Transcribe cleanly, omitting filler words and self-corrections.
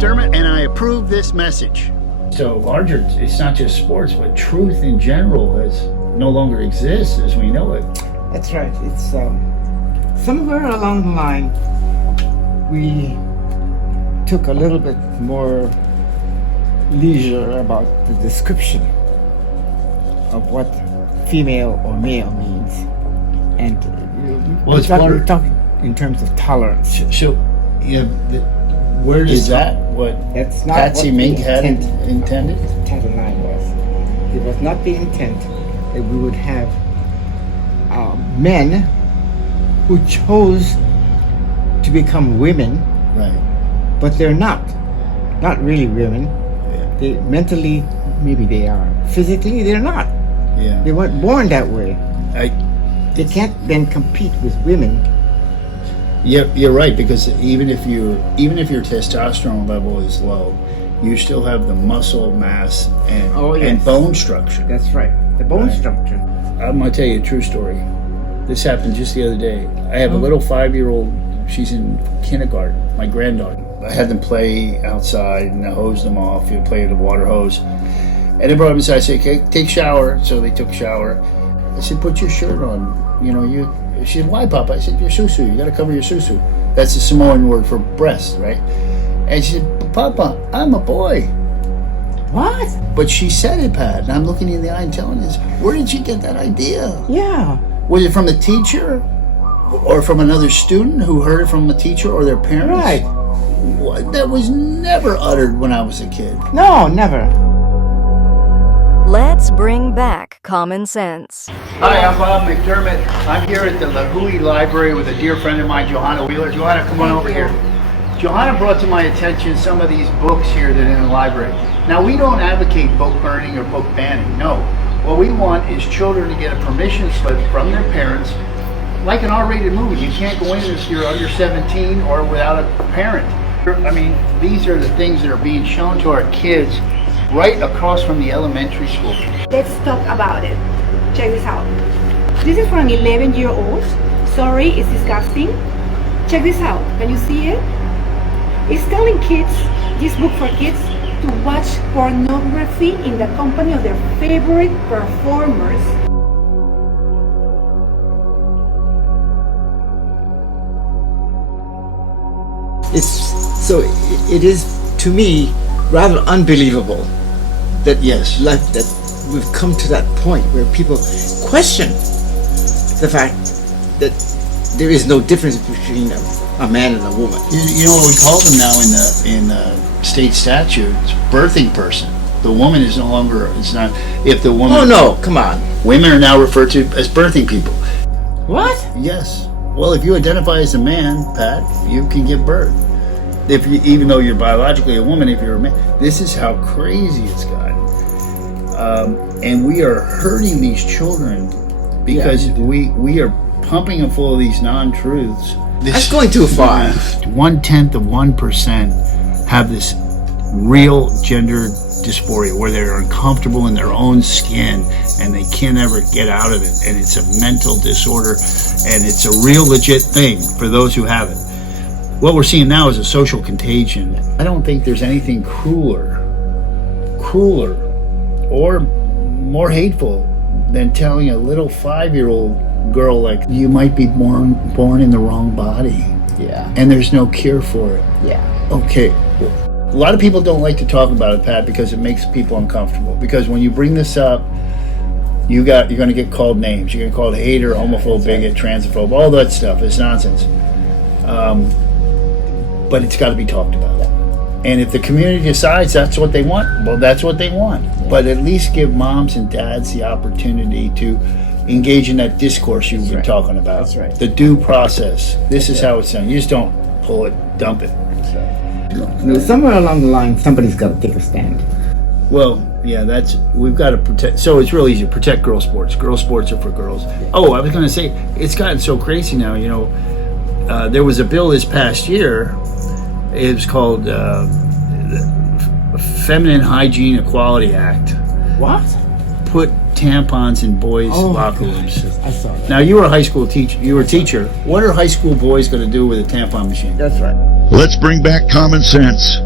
McDermott, and I approve this message. So larger, it's not just sports, but truth in general has no longer exists as we know it. That's right. It's somewhere along the line we took a little bit more leisure about the description of what female or male means, and we're talking in terms of tolerance. So, yeah, where does that? What That's not Patsy what Mink the had intent intended? Title IX was. It was not the intent that we would have men who chose to become women, Right. but they're not really women. Yeah. They mentally, maybe they are. Physically, they're not. Yeah. They weren't born that way. They can't then compete with women. You're right, because even if your testosterone level is low, you still have the muscle mass and and bone structure. That's right. The bone structure. I'm gonna tell you a true story. This happened just the other day. I have a little 5-year-old. She's in kindergarten. My granddaughter. I had them play outside and I hosed them off. You play with the water hose, and they brought them inside. I said, "Okay, take a shower." So they took a shower. I said, "Put your shirt on." She said, "Why, Papa?" I said, "Your susu. You got to cover your susu." That's the Samoan word for breast, right? And she said, "Papa, I'm a boy." What? But she said it, Pat, and I'm looking in the eye and telling this. Where did she get that idea? Yeah. Was it from the teacher, or from another student who heard it from the teacher or their parents? Right. That was never uttered when I was a kid. No, never. Let's bring back common sense. Hi, I'm Bob McDermott. I'm here at the Lahui Library with a dear friend of mine, Johanna Wheeler. Johanna, come on over here. Johanna brought to my attention some of these books here that are in the library. Now, we don't advocate book burning or book banning, no. What we want is children to get a permission slip from their parents, like an R-rated movie. You can't go in if you're under 17 or without a parent. I mean, these are the things that are being shown to our kids right across from the elementary school. Let's talk about it. Check this out. This is for an 11-year-old. Sorry, it's disgusting. Check this out. Can you see it? It's telling kids, this book for kids, to watch pornography in the company of their favorite performers. It is to me rather unbelievable that that we've come to that point where people question the fact that there is no difference between a man and a woman. You know what we call them now in the state statute? It's birthing person. The woman is no longer. It's not. If the woman. Oh no! Come on. Women are now referred to as birthing people. What? Yes. Well, if you identify as a man, Pat, you can give birth. Even though you're biologically a woman, if you're a man, this is how crazy it's gotten. And we are hurting these children because we are pumping them full of these non-truths. That's going too far. 0.1% have this real gender dysphoria where they're uncomfortable in their own skin and they can't ever get out of it, and it's a mental disorder, and it's a real legit thing for those who have it. What we're seeing now is a social contagion. I don't think there's anything crueler or more hateful than telling a little 5-year-old girl, like, you might be born in the wrong body. Yeah. And there's no cure for it. Yeah. Okay. A lot of people don't like to talk about it, Pat, because it makes people uncomfortable. Because when you bring this up, you're going to get called names. You're going to get called hater, homophobe, bigot, transphobe, all that stuff. It's nonsense. But it's got to be talked about. And if the community decides that's what they want, well, that's what they want. Yeah. But at least give moms and dads the opportunity to engage in that discourse you've been talking about. That's right. The due process. This is how it's done. You just don't pull it, dump it. Somewhere along the line, somebody's got to take a stand. Well, yeah, we've got to protect. So it's real easy. Protect girl sports. Girl sports are for girls. Oh, I was going to say, it's gotten so crazy now. There was a bill this past year. It was called Feminine Hygiene Equality Act. What? Put tampons in boys' locker rooms. I saw that. Now, you were a high school teacher. You were a teacher. What are high school boys going to do with a tampon machine? That's right. Let's bring back common sense.